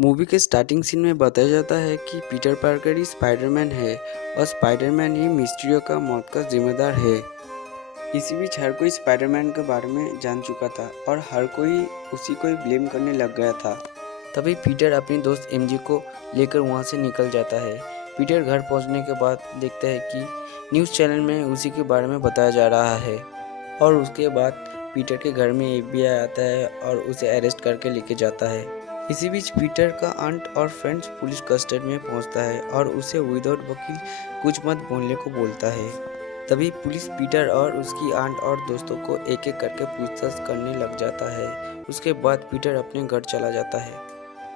Movie के starting scene में बताया जाता है कि पीटर पार्कर ही स्पाइडरमैन है और स्पाइडरमैन ही मिस्टीरियो का मौत का जिम्मेदार है। इसी बीच हर कोई स्पाइडरमैन के बारे में जान चुका था और हर कोई उसी को ही ब्लेम करने लग गया था। तभी पीटर अपनी दोस्त एमजे को लेकर वहाँ से निकल जाता है। पीटर घर पहुँचने के बाद देखता है कि न्यूज़ चैनल में उसी के बारे में बताया जा रहा है और उसके बाद पीटर के घर में एफबीआई आता है और उसे अरेस्ट करके लेके जाता है। इसी बीच पीटर का आंट और फ्रेंड्स पुलिस कस्टडी में पहुंचता है और उसे विदाउट वकील कुछ मत बोलने को बोलता है। तभी पुलिस पीटर और उसकी आंट और दोस्तों को एक एक करके पूछताछ करने लग जाता है। उसके बाद पीटर अपने घर चला जाता है।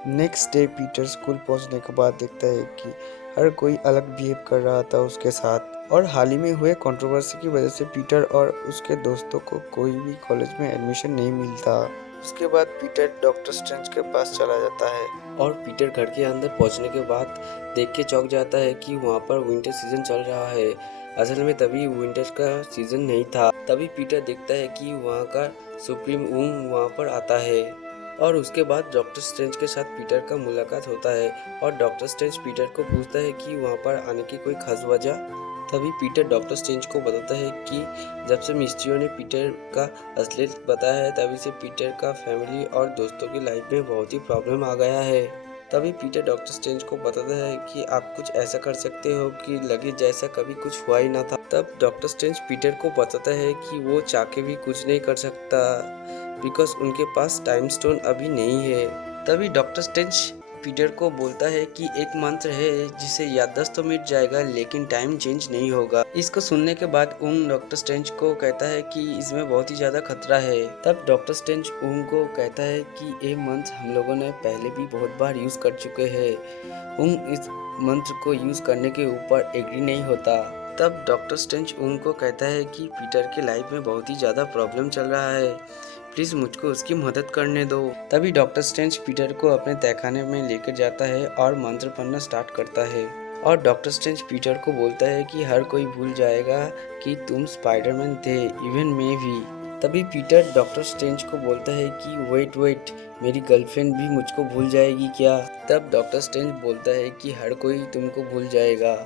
नेक्स्ट डे पीटर स्कूल पहुंचने के बाद देखता है कि हर कोई अलग बिहेव कर रहा था उसके साथ और हाल ही में हुए कंट्रोवर्सी की वजह से पीटर और उसके दोस्तों को कोई भी कॉलेज में एडमिशन नहीं मिलता। उसके बाद पीटर डॉक्टर स्ट्रेंज के पास चला जाता है और पीटर घर के अंदर पहुंचने के बाद देख के चौंक जाता है कि वहाँ पर विंटर सीजन चल रहा है। असल में तभी विंटर का सीजन नहीं था। तभी पीटर देखता है कि वहाँ का सुप्रीम ऊंग वहाँ पर आता है और उसके बाद डॉक्टर स्ट्रेंज के साथ पीटर का मुलाकात होता है और डॉक्टर स्ट्रेंज पीटर को पूछता है कि वहाँ पर आने की कोई खास वजह। तभी पीटर डॉक्टर स्ट्रेंज को बताता है कि जब से मिस्टीरियो ने पीटर का असलियत बताया है तभी से पीटर का फैमिली और दोस्तों की लाइफ में बहुत ही प्रॉब्लम आ गया है। तभी पीटर डॉक्टर स्ट्रेंज को बताता है कि आप कुछ ऐसा कर सकते हो कि लगे जैसा कभी कुछ हुआ ही ना था। तब डॉक्टर स्ट्रेंज पीटर को बताता है कि वो चाह के भी कुछ नहीं कर सकता बिकॉज उनके पास टाइम स्टोन अभी नहीं है। तभी डॉक्टर स्ट्रेंज पीटर को बोलता है कि एक मंत्र है जिसे याददाश्त तो मिट जाएगा लेकिन टाइम चेंज नहीं होगा। इसको सुनने के बाद उन डॉक्टर स्ट्रेंज को कहता है कि इसमें बहुत ही ज्यादा खतरा है। तब डॉक्टर स्ट्रेंज को कहता है कि ये मंत्र हम लोगों ने पहले भी बहुत बार यूज कर चुके हैं। इस मंत्र को यूज करने के ऊपर एग्री नहीं होता। तब डॉक्टर स्ट्रेंज को कहता है कि पीटर की लाइफ में बहुत ही ज्यादा प्रॉब्लम चल रहा है, प्लीज मुझको उसकी मदद करने दो। तभी डॉक्टर स्ट्रेंज पीटर को अपने तहखाने में लेकर जाता है और मंत्र पढ़ना स्टार्ट करता है और डॉक्टर स्ट्रेंज पीटर को बोलता है कि हर कोई भूल जाएगा कि तुम स्पाइडरमैन थे, इवन मैं भी। तभी पीटर डॉक्टर स्ट्रेंज को बोलता है कि वेट मेरी गर्लफ्रेंड भी मुझको भूल जाएगी क्या। तब डॉक्टर स्ट्रेंज बोलता है कि हर कोई तुमको भूल जाएगा।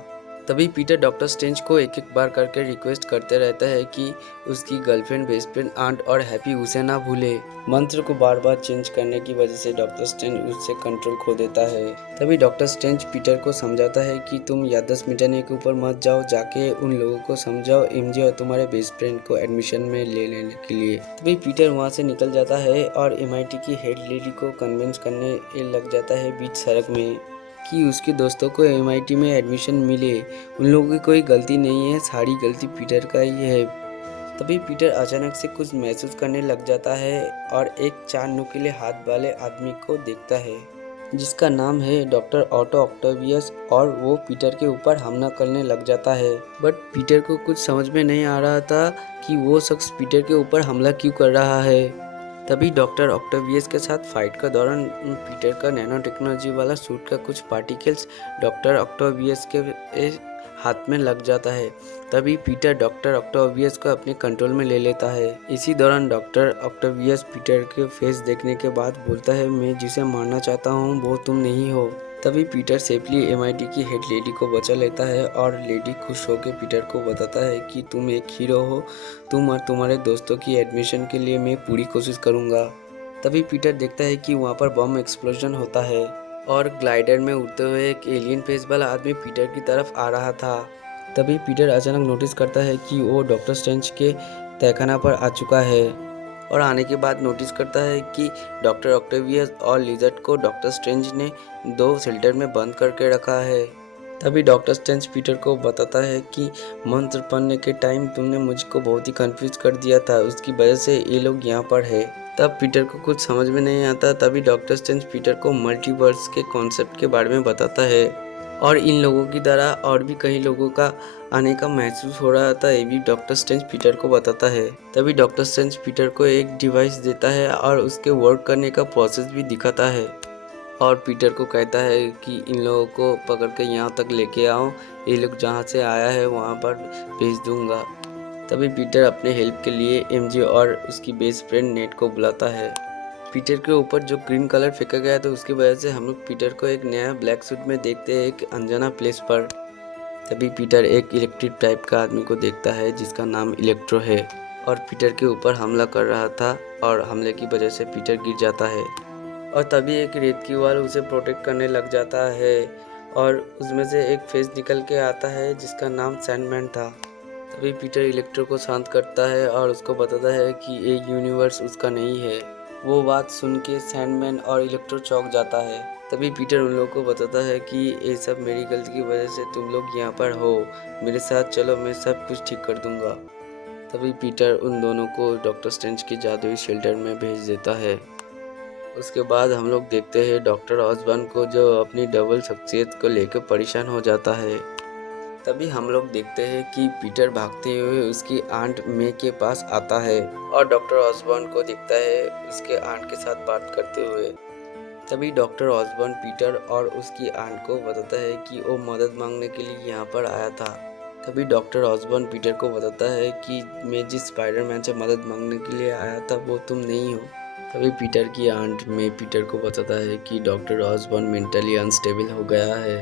तभी पीटर डॉक्टर स्ट्रेंज को एक एक बार करके रिक्वेस्ट करते रहता है कि उसकी गर्लफ्रेंड, बेस्ट फ्रेंड, आंट और हैप्पी उसे ना भूले। मंत्र को बार बार चेंज करने की वजह से डॉक्टर स्ट्रेंज उससे कंट्रोल खो देता है। तभी डॉक्टर स्ट्रेंज पीटर को समझाता है कि तुम याददाश्त मिटाने के ऊपर मत जाओ, जाके उन लोगों को समझाओ एमजे और तुम्हारे बेस्ट फ्रेंड को एडमिशन में ले लेने के लिए। तभी पीटर वहाँ से निकल जाता है और एमआईटी की हेड लेडी को कन्विंस करने लग जाता है बीच सड़क में कि उसके दोस्तों को एमआईटी में एडमिशन मिले। उन लोगों की कोई गलती नहीं है, सारी गलती पीटर का ही है। तभी पीटर अचानक से कुछ महसूस करने लग जाता है और एक 4 नुकीले हाथ वाले आदमी को देखता है जिसका नाम है डॉक्टर ऑटो ऑक्टेवियस और वो पीटर के ऊपर हमला करने लग जाता है। बट पीटर को कुछ समझ में नहीं आ रहा था कि वो शख्स पीटर के ऊपर हमला क्यों कर रहा है। तभी डॉक्टर ऑक्टेवियस के साथ फाइट का दौरान पीटर का नैनो टेक्नोलॉजी वाला सूट का कुछ पार्टिकल्स डॉक्टर ऑक्टेवियस के हाथ में लग जाता है। तभी पीटर डॉक्टर ऑक्टेवियस को अपने कंट्रोल में ले लेता है। इसी दौरान डॉक्टर ऑक्टेवियस पीटर के फेस देखने के बाद बोलता है, मैं जिसे मारना चाहता हूँ वो तुम नहीं हो। तभी पीटर सेफली एमआईटी की हेड लेडी को बचा लेता है और लेडी खुश होकर पीटर को बताता है कि तुम एक हीरो हो, तुम और तुम्हारे दोस्तों की एडमिशन के लिए मैं पूरी कोशिश करूंगा। तभी पीटर देखता है कि वहाँ पर बम एक्सप्लोजन होता है और ग्लाइडर में उड़ते हुए एक एलियन फेस वाला आदमी पीटर की तरफ आ रहा था। तभी पीटर अचानक नोटिस करता है कि वो डॉक्टर स्ट्रेंज के तहखाना पर आ चुका है और आने के बाद नोटिस करता है कि डॉक्टर ऑक्टेवियस और लिजर्ड को डॉक्टर स्ट्रेंज ने 2 शेल्टर में बंद करके रखा है। तभी डॉक्टर स्ट्रेंज पीटर को बताता है कि मंत्र पढ़ने के टाइम तुमने मुझको बहुत ही कंफ्यूज कर दिया था, उसकी वजह से ये लोग यहाँ पर है। तब पीटर को कुछ समझ में नहीं आता। तभी डॉक्टर स्ट्रेंज पीटर को मल्टीवर्स के कॉन्सेप्ट के बारे में बताता है और इन लोगों की तरह और भी कई लोगों का आने का महसूस हो रहा था, ये भी डॉक्टर स्ट्रेंज पीटर को बताता है। तभी डॉक्टर स्ट्रेंज पीटर को एक डिवाइस देता है और उसके वर्क करने का प्रोसेस भी दिखाता है और पीटर को कहता है कि इन लोगों को पकड़ के यहाँ तक लेके आओ, ये लोग जहाँ से आया है वहाँ पर भेज दूंगा। तभी पीटर अपने हेल्प के लिए एमजे और उसकी बेस्ट फ्रेंड नेट को बुलाता है पीटर के ऊपर जो ग्रीन कलर फेंका गया था उसकी वजह से हम लोग पीटर को एक नया ब्लैक सूट में देखते हैं एक अनजाना प्लेस पर। तभी पीटर एक इलेक्ट्रिक टाइप का आदमी को देखता है जिसका नाम इलेक्ट्रो है और पीटर के ऊपर हमला कर रहा था और हमले की वजह से पीटर गिर जाता है और तभी एक रेत की वॉल उसे प्रोटेक्ट करने लग जाता है और उसमें से एक फेस निकल के आता है जिसका नाम सैंडमैन था। तभी पीटर इलेक्ट्रो को शांत करता है और उसको बताता है कि ये यूनिवर्स उसका नहीं है। वो बात सुन के सैंडमैन और इलेक्ट्रो चौंक जाता है। तभी पीटर उन लोगों को बताता है कि ये सब मेरी गलती की वजह से तुम लोग यहाँ पर हो, मेरे साथ चलो, मैं सब कुछ ठीक कर दूंगा। तभी पीटर उन दोनों को डॉक्टर स्ट्रेंज के जादुई शेल्टर में भेज देता है। उसके बाद हम लोग देखते हैं डॉक्टर ऑसबॉर्न को जो अपनी डबल शख्सियत को लेकर परेशान हो जाता है। तभी हम लोग देखते हैं कि पीटर भागते हुए उसकी आंट मे के पास आता है और डॉक्टर ऑसबॉर्न को दिखता है उसके आंट के साथ बात करते हुए। तभी डॉक्टर ऑसबॉर्न पीटर और उसकी आंट को बताता है कि वो मदद मांगने के लिए यहाँ पर आया था। तभी डॉक्टर ऑसबॉर्न पीटर को बताता है कि मैं जिस स्पाइडरमैन से मदद मांगने के लिए आया था वो तुम नहीं हो। तभी पीटर की आंट में पीटर को बताता है कि डॉक्टर ऑसबॉर्न मेंटली अनस्टेबल हो गया है।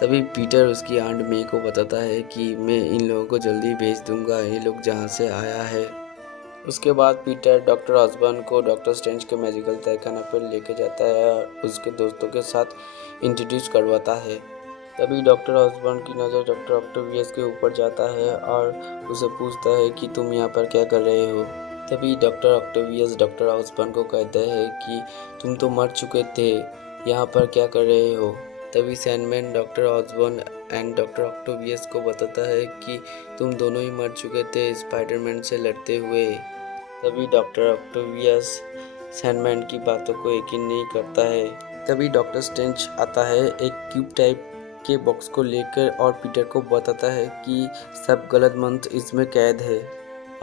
तभी पीटर उसकी आंट मे को बताता है कि मैं इन लोगों को जल्दी भेज दूंगा, ये लोग जहाँ से आया है। उसके बाद पीटर डॉक्टर ऑसबॉर्न को डॉक्टर स्ट्रेंज के मैजिकल तहखाना पर लेके जाता है और उसके दोस्तों के साथ इंट्रोड्यूस करवाता है। तभी डॉक्टर ऑसबॉर्न की नज़र डॉक्टर ऑक्टेवियस के ऊपर जाता है और उसे पूछता है कि तुम यहाँ पर क्या कर रहे हो। तभी डॉक्टर ऑक्टेवियस डॉक्टर ऑसबॉर्न को कहता है कि तुम तो मर चुके थे, यहाँ पर क्या कर रहे हो। तभी Sandman doctor Osborn and doctor Octavius को बताता है कि तुम दोनों ही मर चुके थे स्पाइडरमैन से लड़ते हुए। तभी डॉक्टर ऑक्टेवियस सैंडमैन की बातों को यकीन नहीं करता है। तभी डॉक्टर स्ट्रेंज आता है एक क्यूब टाइप के बॉक्स को लेकर और पीटर को बताता है कि सब गलत मंत्र इसमें कैद है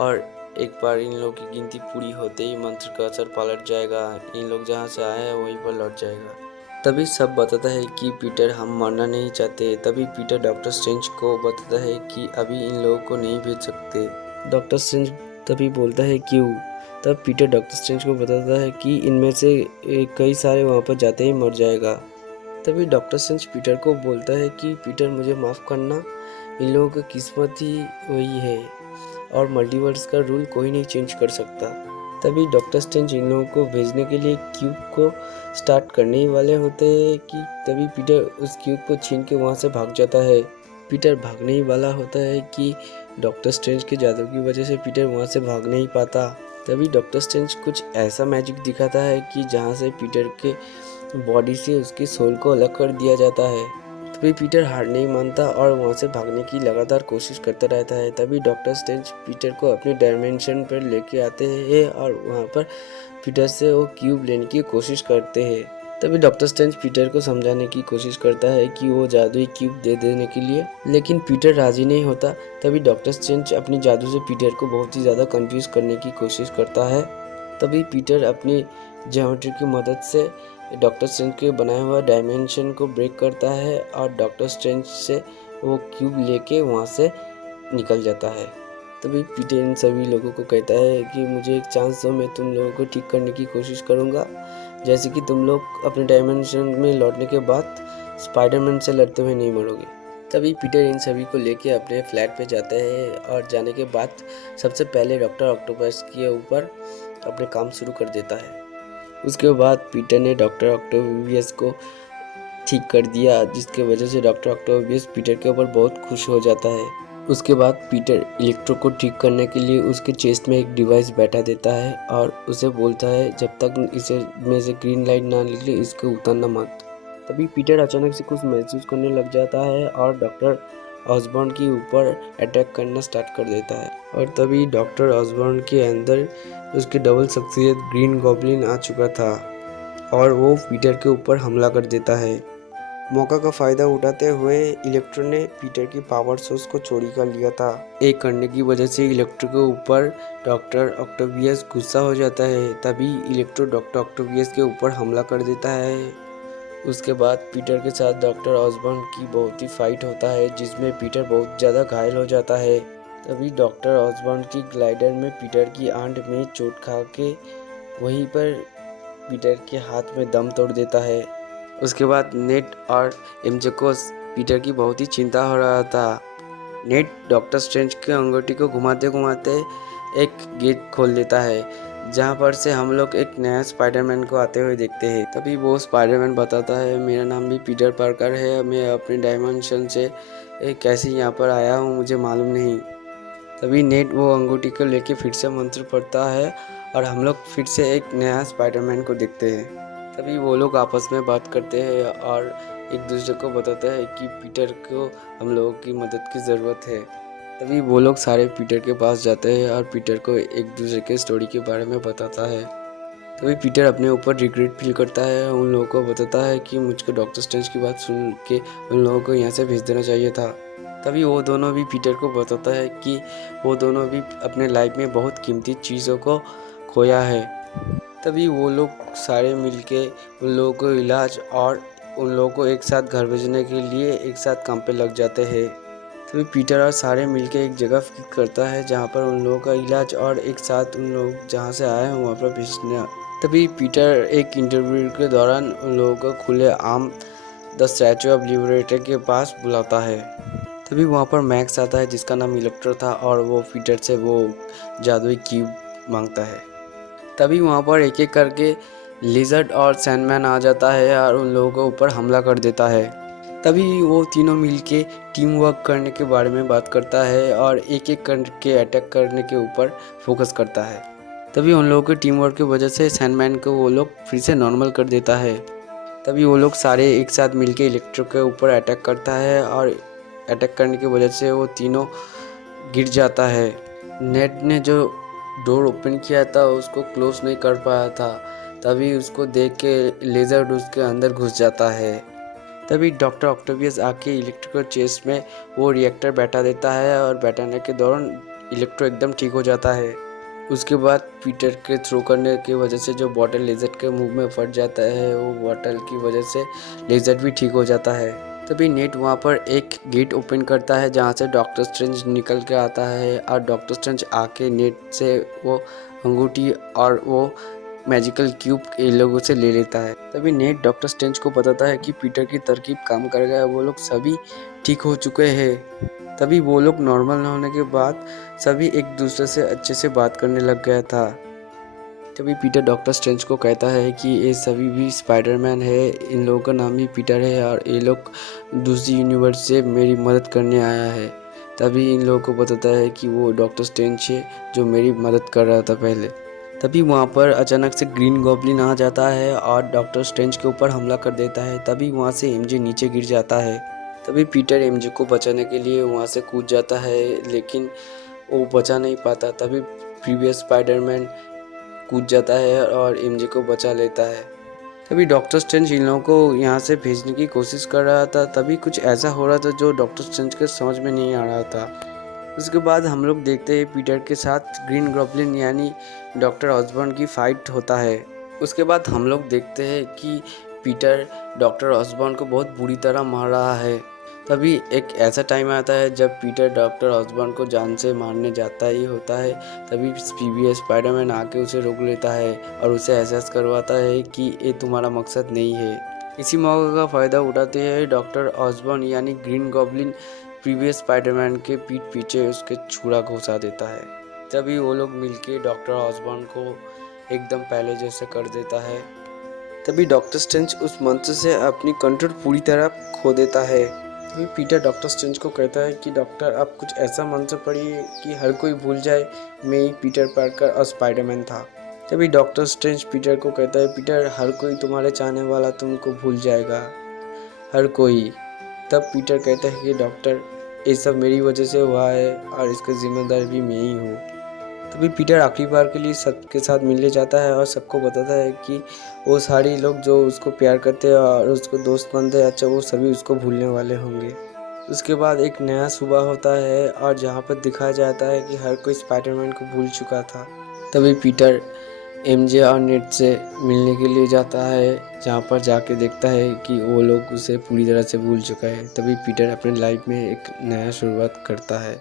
और एक बार इन लोगों की गिनती पूरी होते ही मंत्र का असर पलट जाएगा, इन लोग जहाँ से आए हैं वहीं पर लौट जाएगा। तभी सब बताता है कि पीटर हम मरना नहीं चाहते। तभी पीटर डॉक्टर स्ट्रेंज को बताता है कि अभी इन लोगों को नहीं भेज सकते। डॉक्टर स्ट्रेंज तभी बोलता है क्यों। तब पीटर डॉक्टर स्ट्रेंज को बताता है कि इनमें से कई सारे वहाँ पर जाते ही मर जाएगा। तभी डॉक्टर स्ट्रेंज पीटर को बोलता है कि पीटर मुझे माफ़ करना, इन लोगों की किस्मत ही वही है और मल्टीवर्स का रूल कोई नहीं चेंज कर सकता। तभी डॉक्टर स्ट्रेंज इन लोगों को भेजने के लिए क्यूब को स्टार्ट करने ही वाले होते हैं कि तभी पीटर उस क्यूब को छीन के वहाँ से भाग जाता है। पीटर भागने ही वाला होता है कि डॉक्टर स्ट्रेंज के जादू की वजह से पीटर वहाँ से भाग नहीं पाता। तभी डॉक्टर स्ट्रेंज कुछ ऐसा मैजिक दिखाता है कि जहाँ से पीटर के बॉडी से उसके सोल को अलग कर दिया जाता है। तभी पीटर हार नहीं मानता और वहाँ से भागने की लगातार कोशिश करता रहता है। तभी डॉक्टर स्ट्रेंज पीटर को अपने डायमेंशन पर लेके आते हैं और वहाँ पर पीटर से वो क्यूब लेने की कोशिश करते हैं। तभी डॉक्टर स्ट्रेंज पीटर को समझाने की कोशिश करता है कि वो जादुई क्यूब दे देने के लिए, लेकिन पीटर राजी नहीं होता। तभी डॉक्टर स्ट्रेंज अपने जादू से पीटर को बहुत ही ज़्यादा कंफ्यूज करने की कोशिश करता है। तभी पीटर अपनी ज्योमेट्री की मदद से डॉक्टर स्ट्रेंज के बनाए हुआ डायमेंशन को ब्रेक करता है और डॉक्टर स्ट्रेंज से वो क्यूब लेके वहाँ से निकल जाता है। तभी पीटर इन सभी लोगों को कहता है कि मुझे एक चांस दो, मैं तुम लोगों को ठीक करने की कोशिश करूँगा, जैसे कि तुम लोग अपने डायमेंशन में लौटने के बाद स्पाइडरमैन से लड़ते हुए नहीं मरोगे। तभी पीटर इन सभी को लेके अपने फ्लैट पे जाता है और जाने के बाद सबसे पहले डॉक्टर ऑक्टोपस के ऊपर अपने काम शुरू कर देता है। उसके बाद पीटर ने डॉक्टर ऑक्टेवियस को ठीक कर दिया, जिसके वजह से डॉक्टर ऑक्टेवियस पीटर के ऊपर बहुत खुश हो जाता है। उसके बाद पीटर इलेक्ट्रो को ठीक करने के लिए उसके चेस्ट में एक डिवाइस बैठा देता है और उसे बोलता है जब तक इसे में से ग्रीन लाइट ना निकले इसको उतारना मत। तभी पीटर अचानक से कुछ महसूस करने लग जाता है और डॉक्टर ऑसबॉर्न के ऊपर अटैक करना स्टार्ट कर देता है और तभी डॉक्टर ऑसबॉर्न के अंदर उसकी डबल शख्सियत ग्रीन गॉब्लिन आ चुका था और वो पीटर के ऊपर हमला कर देता है। मौका का फायदा उठाते हुए इलेक्ट्रो ने पीटर की पावर सोर्स को चोरी कर लिया था। एक करने की वजह से इलेक्ट्रो के ऊपर डॉक्टर ऑक्टेवियस गुस्सा हो जाता है। तभी इलेक्ट्रो डॉक्टर ऑक्टेवियस के ऊपर हमला कर देता है। उसके बाद पीटर के साथ डॉक्टर ऑसबॉर्न की बहुत ही फाइट होता है जिसमें पीटर बहुत ज़्यादा घायल हो जाता है। तभी डॉक्टर ऑसबॉर्न की ग्लाइडर में पीटर की आंट में चोट खा के वहीं पर पीटर के हाथ में दम तोड़ देता है। उसके बाद नेट और एमजे को पीटर की बहुत ही चिंता हो रहा था। नेट डॉक्टर स्ट्रेंज के अंगूठी को घुमाते घुमाते एक गेट खोल देता है, जहाँ पर से हम लोग एक नया स्पाइडरमैन को आते हुए देखते हैं। तभी वो स्पाइडरमैन बताता है, मेरा नाम भी पीटर पार्कर है, मैं अपने डायमेंशन से कैसे यहाँ पर आया हूँ मुझे मालूम नहीं। तभी नेट वो अंगूठी को लेके फिर से मंत्र पढ़ता है और हम लोग फिर से एक नया स्पाइडरमैन को देखते हैं। तभी वो लोग आपस में बात करते हैं और एक दूसरे को बताते हैं कि पीटर को हम लोगों की मदद की ज़रूरत है। तभी वो लोग सारे पीटर के पास जाते हैं और पीटर को एक दूसरे के स्टोरी के बारे में बताता है। तभी पीटर अपने ऊपर रिग्रेट फील करता है, उन लोगों को बताता है कि मुझको डॉक्टर स्ट्रेंज की बात सुन के उन लोगों को यहाँ से भेज देना चाहिए था। तभी वो दोनों भी पीटर को बताता है कि वो दोनों भी अपने लाइफ में बहुत कीमती चीज़ों को खोया है। तभी वो लोग सारे मिलके उन लोगों को इलाज और उन लोगों को एक साथ घर भेजने के लिए एक साथ काम पे लग जाते हैं। तभी पीटर और सारे मिलके एक जगह फिक्स करता है जहाँ पर उन लोगों का इलाज और एक साथ उन लोग जहाँ से आए हैं वहाँ पर भेजना। तभी पीटर एक इंटरव्यू के दौरान उन लोगों को खुले आम द स्टैचू ऑफ लिबरेटर के पास बुलाता है। तभी वहाँ पर मैक्स आता है जिसका नाम इलेक्ट्रो था और वो पीटर से वो जादुई क्यूब मांगता है। तभी वहाँ पर एक एक करके लिजर्ड और सैंडमैन आ जाता है और उन लोगों के ऊपर हमला कर देता है। तभी वो तीनों मिलके टीम वर्क करने के बारे में बात करता है और एक एक करके अटैक करने के ऊपर फोकस करता है। तभी उन लोगों के टीम वर्क की वजह से सैंडमैन को वो लोग फिर से नॉर्मल कर देता है। तभी वो लोग सारे एक साथ मिलके इलेक्ट्रो के ऊपर अटैक करता है और अटैक करने की वजह से वो तीनों गिर जाता है। नेट ने जो डोर ओपन किया था उसको क्लोज नहीं कर पाया था, तभी उसको देख के लेजर उसके अंदर घुस जाता है। तभी डॉक्टर ऑक्टेवियस आके इलेक्ट्रो चेस्ट में वो रिएक्टर बैठा देता है और बैठाने के दौरान इलेक्ट्रो एकदम ठीक हो जाता है। उसके बाद पीटर के थ्रो करने की वजह से जो बॉटल लेजर के मुंह में फट जाता है, वो बॉटल की वजह से लेजर भी ठीक हो जाता है। तभी नेट वहाँ पर एक गेट ओपन करता है जहाँ से डॉक्टर स्ट्रेंज निकल के आता है और डॉक्टर स्ट्रेंज आके नेट से वो अंगूठी और वो मैजिकल क्यूब इन लोगों से ले लेता है। तभी नेट डॉक्टर स्ट्रेंज को बताता है कि पीटर की तरकीब काम कर गया, वो लोग सभी ठीक हो चुके हैं। तभी वो लोग नॉर्मल होने के बाद सभी एक दूसरे से अच्छे से बात करने लग गया था। तभी पीटर डॉक्टर स्ट्रेंज को कहता है कि ये सभी भी स्पाइडरमैन है, इन लोगों का नाम भी पीटर है और ये लोग दूसरी यूनिवर्स से मेरी मदद करने आया है। तभी इन लोगों को बताता है कि वो डॉक्टर स्ट्रेंज है जो मेरी मदद कर रहा था पहले। तभी वहाँ पर अचानक से ग्रीन गॉब्लिन आ जाता है और डॉक्टर स्ट्रेंज के ऊपर हमला कर देता है। तभी वहाँ से एमजे नीचे गिर जाता है। तभी पीटर एमजे को बचाने के लिए वहाँ से कूद जाता है, लेकिन वो बचा नहीं पाता। तभी प्रीवियस स्पाइडरमैन कूद जाता है और एमजे को बचा लेता है। तभी डॉक्टर स्ट्रेंज इन लोगों को यहाँ से भेजने की कोशिश कर रहा था। तभी कुछ ऐसा हो रहा था जो डॉक्टर स्ट्रेंज के समझ में नहीं आ रहा था। उसके बाद हम लोग देखते हैं पीटर के साथ ग्रीन गॉब्लिन यानी डॉक्टर ऑसबॉर्न की फाइट होता है। उसके बाद हम लोग देखते हैं कि पीटर डॉक्टर ऑसबॉर्न को बहुत बुरी तरह मार रहा है। तभी एक ऐसा टाइम आता है जब पीटर डॉक्टर ऑसबॉर्न को जान से मारने जाता ही होता है। तभी प्रीवियस स्पाइडरमैन आके उसे रोक लेता है और उसे एहसास करवाता है कि ये तुम्हारा मकसद नहीं है। इसी मौके का फ़ायदा उठाते हुए डॉक्टर ऑसबॉर्न यानी ग्रीन गॉब्लिन प्रीवियस स्पाइडरमैन के पीठ पीछे उसके छुरा घुसा देता है। तभी वो लोग मिलके डॉक्टर ऑसबॉर्न को एकदम पहले जैसे कर देता है। तभी डॉक्टर स्ट्रेंज उस मंत्र से अपनी कंट्रोल पूरी तरह खो देता है। तभी पीटर डॉक्टर स्ट्रेंज को कहता है कि डॉक्टर आप कुछ ऐसा मंत्र पढ़िए कि हर कोई भूल जाए मैं ही पीटर पार्कर और स्पाइडरमैन था। तभी डॉक्टर स्ट्रेंज पीटर को कहता है, पीटर हर कोई तुम्हारे चाहने वाला तुमको भूल जाएगा, हर कोई। तब पीटर कहता है कि डॉक्टर ये सब मेरी वजह से हुआ है और इसका जिम्मेदार भी मैं ही हूँ। तभी पीटर आखिरी बार के लिए सबके साथ मिलने जाता है और सबको बताता है कि वो सारे लोग जो उसको प्यार करते हैं और उसको दोस्त मानते हैं, अच्छा वो सभी उसको भूलने वाले होंगे। उसके बाद एक नया सुबह होता है और जहाँ पर दिखाया जाता है कि हर कोई स्पाइडरमैन को भूल चुका था। तभी पीटर एमजे और नेट से मिलने के लिए जाता है, जहाँ पर जाके देखता है कि वो लोग उसे पूरी तरह से भूल चुका है। तभी पीटर अपने लाइफ में एक नया शुरुआत करता है।